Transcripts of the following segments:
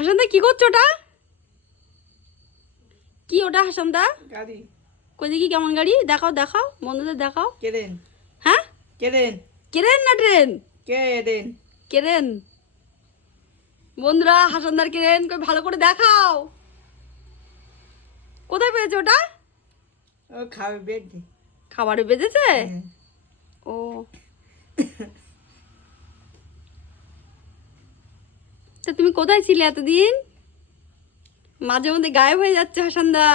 হাসানদা কি করছো ওটা? কি ওটা হাসানদা? গাড়ি। কই দেখি কেমন গাড়ি, দেখাও দেখাও বন্ধুদের দেখাও। কেরেন। হ্যাঁ কেরেন। ক্রেন না ট্রেন? কেরেন। ক্রেন। বন্ধুরা হাসানদার ক্রেন কই ভালো করে দেখাও। কোথায় পেয়েছো ওটা? ও খাবে বেড। খাবারে বেজেছে? ও তা তুমি কোথায় ছিলে এতদিন? মাঝে মধ্যে গায়েব হয়ে যাচ্ছে হাসানদা।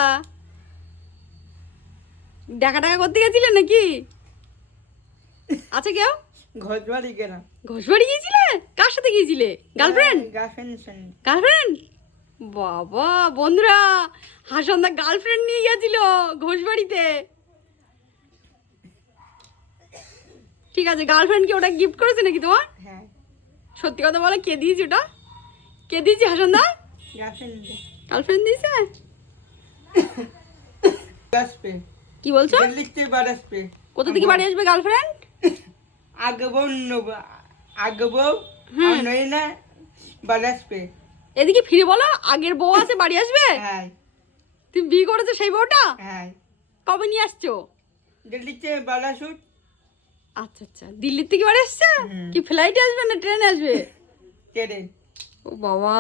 দেখা টাকা করতে গেছিলে নাকি? আছে কেউ? ঘরবাড়ি গেলাম। ঘোষবাড়ি গিয়েছিলে? কার সাথে গিয়েছিলে? গার্লফ্রেন্ড? গার্লফ্রেন্ডের সঙ্গে। গার্লফ্রেন্ড? বাবা বন্ধুরা হাসানদা গার্লফ্রেন্ড নিয়ে গেছিল ঘোষবাড়িতে। ঠিক আছে, গার্লফ্রেন্ড কি ওটা গিফট করেছে নাকি তোমার? হ্যাঁ। সত্যি কথা বলো, কে দিয়েছে ওটা? কে দিয়েছে হাসানদা? গার্লফ্রেন্ড। গার্লফ্রেন্ড দিয়েছে? আসবে। কি বলছো? লিখতে বার আসবে। কোথা থেকে বাড়ি আসবে গার্লফ্রেন্ড? আগবো আগবো নই না বার আসবে। এদিকে ফিরে বলো, আগের বউ আছে বাড়ি আসবে? হ্যাঁ। তুমি বিয়ে করেছো সেই বউটা? হ্যাঁ। কবে নিয়ে আসছো? দিল্লিতে বার আসুক। আচ্ছা আচ্ছা, দিল্লির থেকে বাড়ি আসছে? কি ফ্লাইটে আসবে না ট্রেনে আসবে? কেরেন। ও বাবা।